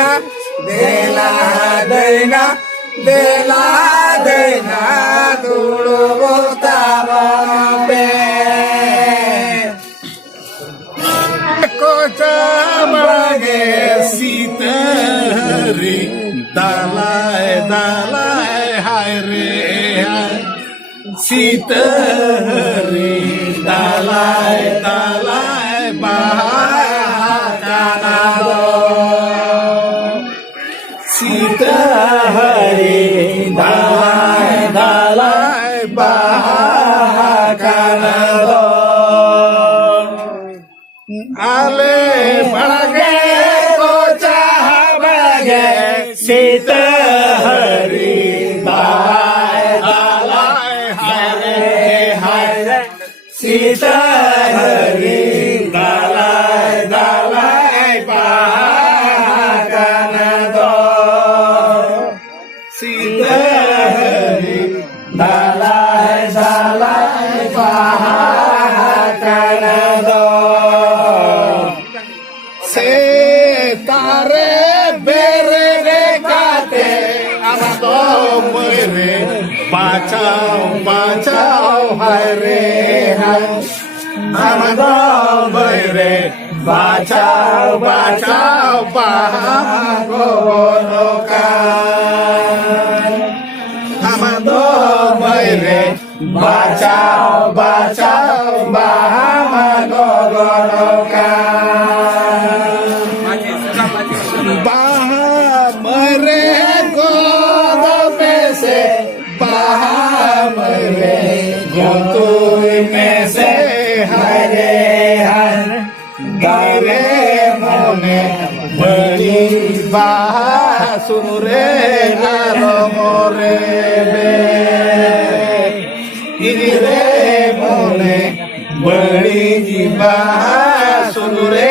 दैना देला दैना देला दैना तुळू बोतावा पे कोचा बळगे सीत हरी दालाय दालाय हाय रे हाय सीत हरी दालाय दालाय बाकाना सीत हरी दालाय दालाय बाकाना आले बळगे कोचा बळगे सीत हरी दालाय दालाय हाय हाय सीत हरी दालाय दालाय पाकाना दो सीत हरी दालाय दालाय पाकाना दो से तारे बेरे रे काते आमादो मोरे बाचाओ बाचाओ हाय रे हाय आमादो मोरे बाचाओ बाचाओ पागो लोकान आमादो मोरे बाचाओ बाचाओ बागो लोकान मरे गोद में से मरे गोतुई में से हरे हर गारे मोने बड़ी सुरे गारो मोरे बे इरे मोने बड़ी सुरे